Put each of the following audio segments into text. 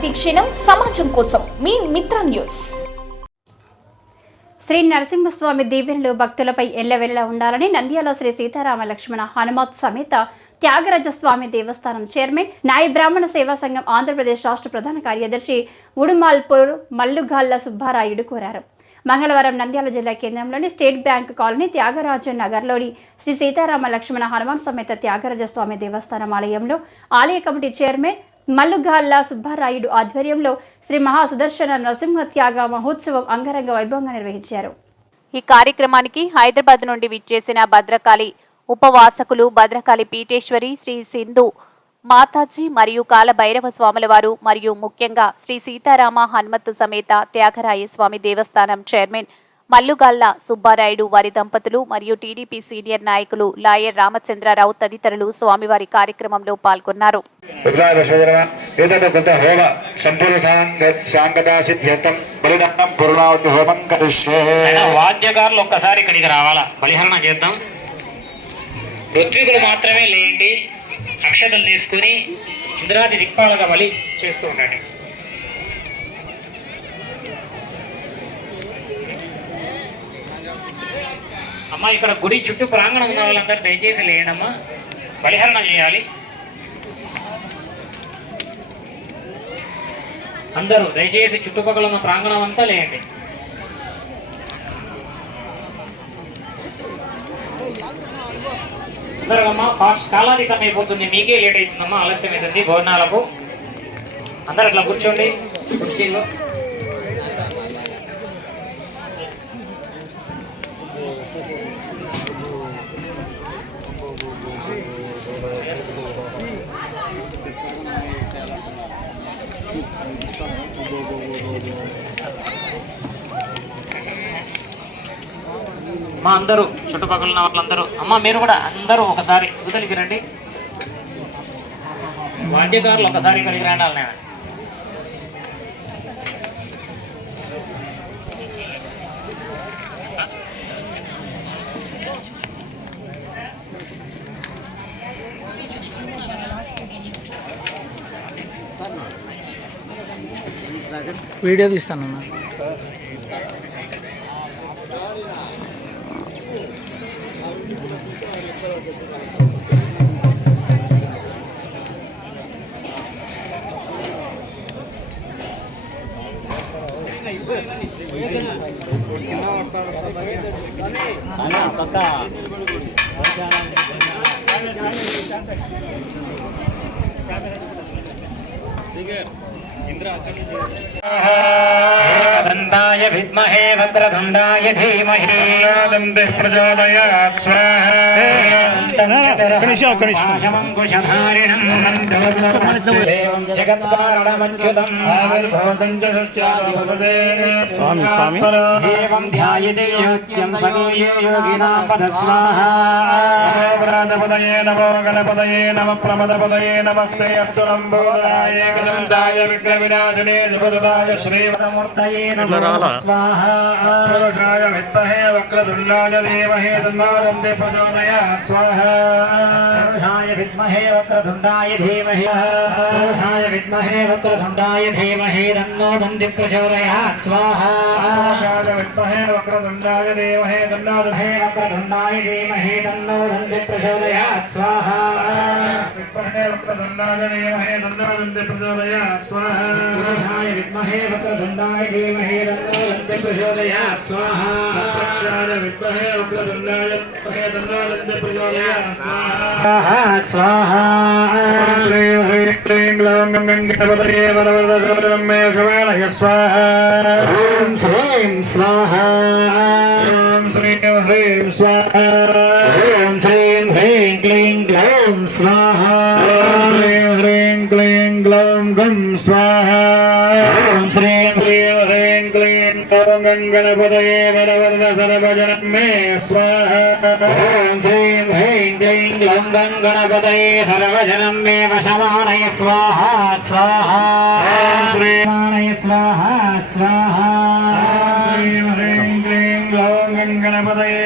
ప్రతిక్షణం సమాజం కోసం మీ మిత్ర న్యూస్. శ్రీ నరసింహస్వామి దీవెనలు భక్తులపై ఎల్లవెల్లా ఉండాలని నంద్యాల శ్రీ సీతారామ లక్ష్మణ హనుమత్ సమేత త్యాగరాజ స్వామి దేవస్థానం చైర్మన్ న్యాయ బ్రాహ్మణ సేవా సంఘం ఆంధ్రప్రదేశ్ రాష్ట్ర ప్రధాన కార్యదర్శి ఉడుమాల్పూర్ మల్లుగాల్ల సుబ్బారాయుడు కోరారు. మంగళవారం నంద్యాల జిల్లా కేంద్రంలోని స్టేట్ బ్యాంక్ కాలనీ త్యాగరాజ నగర్లోని శ్రీ సీతారామ లక్ష్మణ హనుమాన్ సమేత త్యాగరాజ స్వామి దేవస్థానం ఆలయంలో ఆలయ కమిటీ చైర్మన్ మల్లుగాల్ల సుబ్బారాయుడు ఆధ్వర్యంలో శ్రీ మహాసుదర్శన నరసింహ త్యాగ మహోత్సవం అంగరంగ వైభవంగా నిర్వహించారు. ఈ కార్యక్రమానికి హైదరాబాద్ నుండి విచ్చేసిన భద్రకాళి ఉపవాసకులు భద్రకాళి పీఠేశ్వరి శ్రీ సింధు మాతాజీ మరియు కాల భైరవ స్వాముల వారు మరియు ముఖ్యంగా శ్రీ సీతారామ హనుమత్ సమేత త్యాగరాయ స్వామి దేవస్థానం చైర్మన్ మల్లుగల్ల సుబ్బారాయుడు వారి దంపతులు మరియు టీడీపీ సీనియర్ నాయకులు లాయర్ రామచంద్రరావు తదితరులు స్వామివారి కార్యక్రమంలో పాల్గొన్నారు. వాద్యకారులు ఒక్కసారి ఇక్కడికి రావాలా? బలిహరణ చేద్దాం. ఋత్వికులు మాత్రమే లేండి. అక్షతలు తీసుకుని ఇంద్రాది దిక్పాలుగా బలి చేస్తూ ఉండండి. అమ్మా ఇక్కడ గుడి చుట్టూ ప్రాంగణం ఉన్న వాళ్ళందరూ దయచేసి లేనమ్మా బలిహరణ చేయాలి. అందరూ దయచేసి చుట్టుపక్కల ఉన్న ప్రాంగణం అంతా లేయండి. అందరమ్మా ఫాస్ట్ కాలాధికం అయిపోతుంది. మీకే లేట్ అవుతుందమ్మా ఆలస్యం అవుతుంది భోజనాలకు. అందరు అట్లా కూర్చోండి కుర్చీల్లో. మా అందరూ చుట్టుపక్కల ఉన్న వాళ్ళందరూ అమ్మ మీరు కూడా అందరూ ఒకసారి కుదలికి రండి. వాద్యకారులు ఒకసారి ఇక్కడికి రావాలి వాళ్ళని వీడియో తీస్తానన్నా అన్న. విద్మహే వక్రతుండాయ ధీమహి. దందే ప్రచోదయాత్ శమంకుశధారిణం దేవం జగత్కారణమచ్యుతం స్వామి స్వామి. ఏవం ధ్యాయతే యోగ్యం సగోయే యోగినా పదస్వాహా ప్రాణపదయే నమో గణపదయే నమ ప్రమదపదయే నమస్తే అస్తు నంబోదరాయ గజంతాయ విఘ్న వినాశనే జపదాయ శ్రీమూర్తయే నమో స్వాహా పురుషాయ విద్మహే వక్రదుండాయ ధీమహి తన్నాదంతే ప్రచోదయాత్ స్వాహా పురుషాయ విద్మహే వక్రతుండాయ ధీమహి పురుషాయ విద్మహే వక్రతుండాయ ధీమహి తన్నో దంది ప్రచోదయాత్ స్వాహా పురుషాయ విద్మహే వక్రదుండాయ ధీమహి తన్నాదంతే హే వక్రతుండాయ ధీమహి తన్నో దంది ప్రచోదయాత్ స్వాహా విద్మహే వక్రదుండాయ ధీమహి తన్నాదంతే ప్రచోదయాత్ స్వాహా పురుషాయ విద్మహే వక్రతుండాయ ధీమహి తన్నో దంది ప్రచోదయాత్ స్వాహా. పురుషాయ విద్మహే వక్రదుండాయ ధీమహి తన్నాదంతే ప్రచోదయాత్ స్వాహా స్వాహా శ్రీం హ్రీం క్లీం గ్లౌం గం గణపతయే వరవరదం మే శివాయ స్వాహా ఓం శ్రీం స్వాహా ఓం శ్రీం హ్రీం స్వాహా ఓం శ్రీం హ్రీం క్లీం గ్లౌం స్వాహా ఓం శ్రీం హ్రీం క్లీం గ్లౌం గం స్వాహా ఓం శ్రీం శ్రీం హ్రీం క్లీం గ్లౌం గం గణపతయే వరవరద సర్వజనం మే స్వాహా ఓం శ్రీం హ్రీం క్లీం గ్లౌం గం గణపతయే సర్వజనం మే వశమానయ స్వాహా స్వాహా శ్రీమానయ స్వాహా స్వాహా శ్రీం హ్రీం క్లీం గ్లౌం గం గణపతయే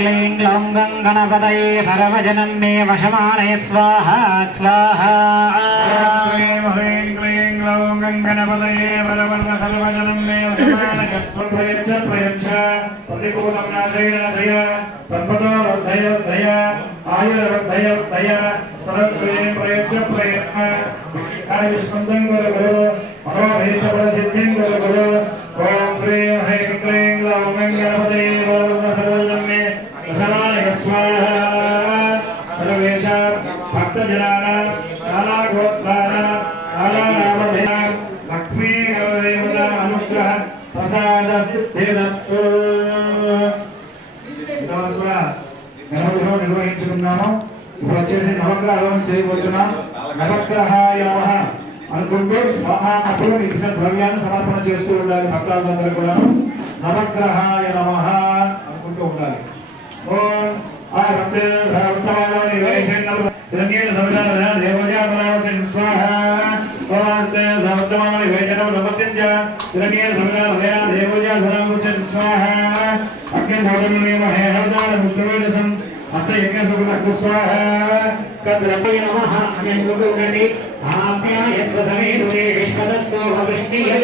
क्लीं ग्लौं गङ्गणपतये मे वशमानय स्वाहा स्वाहा। ह्रीं ह्रीं क्लीं मे वशमानय प्रयच्छ प्रतिकूलं नाशयनाशय सर्वतो वर्धय वर्धय आयुर्वर्धय वर्धय तदग्रें प्रयच्छ प्रयत्न आयुष्मन्दं गुरु गुरु मनोभीष्टफलसिद्धिं गुरु गुरु ॐ श्रीं ह्रीं क्लीं ग्लौं गङ्गणपतये परवर्ग मे మే ప్రసన్నాయ భక్తజనాన సర్వేషాం భక్తజనానాం నానాగోత్రానాం నానానామధేయాం లక్ష్మీ గణదేవత అనుగ్రహ ప్రసాద సిద్ధిరస్తు ఇంతవరకు కూడా గణపతిలో నిర్వహించుకున్నాము ఇప్పుడు వచ్చేసి నవగ్రహం చేయబోతున్నాం. నవగ్రహాయ నమః అనుకుంటూ స్వాహ అప్పుడు వివిధ ద్రవ్యాన్ని సమర్పణ చేస్తూ ఉండాలి భక్తులందరూ కూడా నవగ్రహాయ నమః అనుకుంటూ ఉండాలి. ఓం ఆ సత్యేన ధర్మతమానాని వైహేన హిరణ్యేన సమిధాన దేవజాతనావచన్ స్వాహ ఓం సత్యేన ధర్మతమానాని వైహేన నమస్యంజ హిరణ్యేన సమిధాన వేన దేవజాతనావచన్ స్వాహ అగ్ని భోగమే మహే హరదాన ముష్ణవేదసం అస్య యజ్ఞ సుగుణ స్వాహ కద్రపయ నమః అని అనుకుంటూ ఉండండి ఆప్యాయ స్వధమేరుడే విశ్వదస్సో వృష్ణియం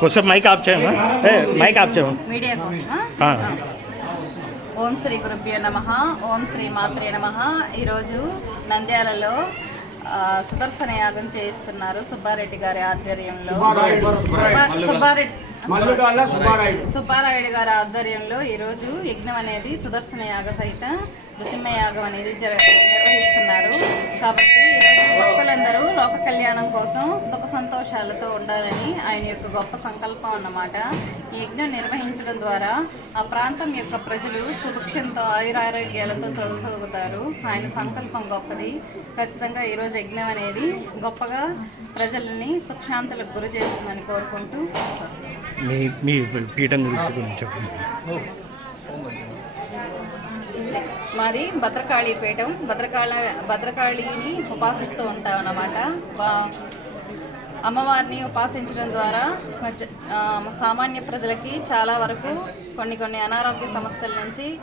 కొంచెం మైక్ ఆఫ్ చేయమా మైక్ ఆఫ్ చేయమా మీడియా. ఓం శ్రీ గురుభ్యో నమ. ఓం శ్రీ మాత్రే నమ. ఈరోజు నంద్యాలలో ఆ, సుదర్శన యాగం చేయిస్తున్నారు సుబ్బారెడ్డి గారి ఆధ్వర్యంలో. సుబ్బా- సుబ్బారెడ్డి సుబ్బారాయుడు. గారి ఆధ్వర్యంలో ఈరోజు యజ్ఞం అనేది సుదర్శన యాగ సహిత నృసింహ యాగం అనేది జర నిర్వహిస్తున్నారు. కాబట్టి ఈరోజు భక్తులందరూ లోక కళ్యాణం కోసం సుఖ సంతోషాలతో ఉండాలని ఆయన యొక్క గొప్ప సంకల్పం అన్నమాట. ఈ యజ్ఞం నిర్వహించడం ద్వారా ఆ ప్రాంతం యొక్క ప్రజలు సుభిక్షంతో ఆయురారోగ్యాలతో తొలతొగుతారు. ఆయన సంకల్పం గొప్పది. ఖచ్చితంగా ఈరోజు యజ్ఞం అనేది గొప్పగా ప్రజలని సుఖశాంతులకు గురి చేస్తుందని కోరుకుంటూ స్వస్తి మీ మీ పీఠం గురించి కొంచెం చెప్పండి. మాది భద్రకాళి పీఠం. భద్రకాళ భద్రకాళిని ఉపాసిస్తూ ఉంటాం అన్నమాట. అమ్మవారిని ఉపాసించడం ద్వారా మధ్య- సామాన్య ప్రజలకి చాలా వరకు కొన్ని కొన్ని అనారోగ్య సమస్యల నుంచి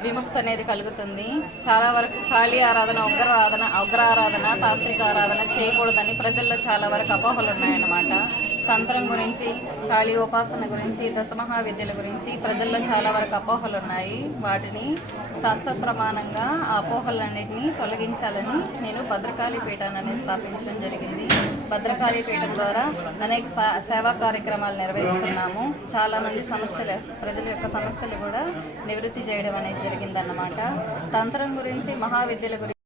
విముక్తి అనేది కలుగుతుంది. చాలా వరకు కాళీ ఆరాధన ఉగ్ర ఆరాధన ఉగ్ర ఆరాధన తాంత్రిక ఆరాధన ఉండకూడదని ప్రజల్లో చాలా వరకు అపోహలు ఉన్నాయన్నమాట. తంత్రం గురించి కాళీ ఉపాసన గురించి దశమహా విద్యల గురించి ప్రజల్లో చాలా వరకు అపోహలు ఉన్నాయి. వాటిని శాస్త్ర ప్రమాణంగా ఆ అపోహలన్నింటినీ తొలగించాలని నేను భద్రకాళి పీఠాన్ని స్థాపించడం జరిగింది. భద్రకాళి పీఠం ద్వారా అనేక సా- సేవా కార్యక్రమాలు నిర్వహిస్తున్నాము. చాలామంది సమస్యలు ప్రజల యొక్క సమస్యలు కూడా నివృత్తి చేయడం అనేది జరిగిందన్నమాట. తంత్రం గురించి మహావిద్యల గురించి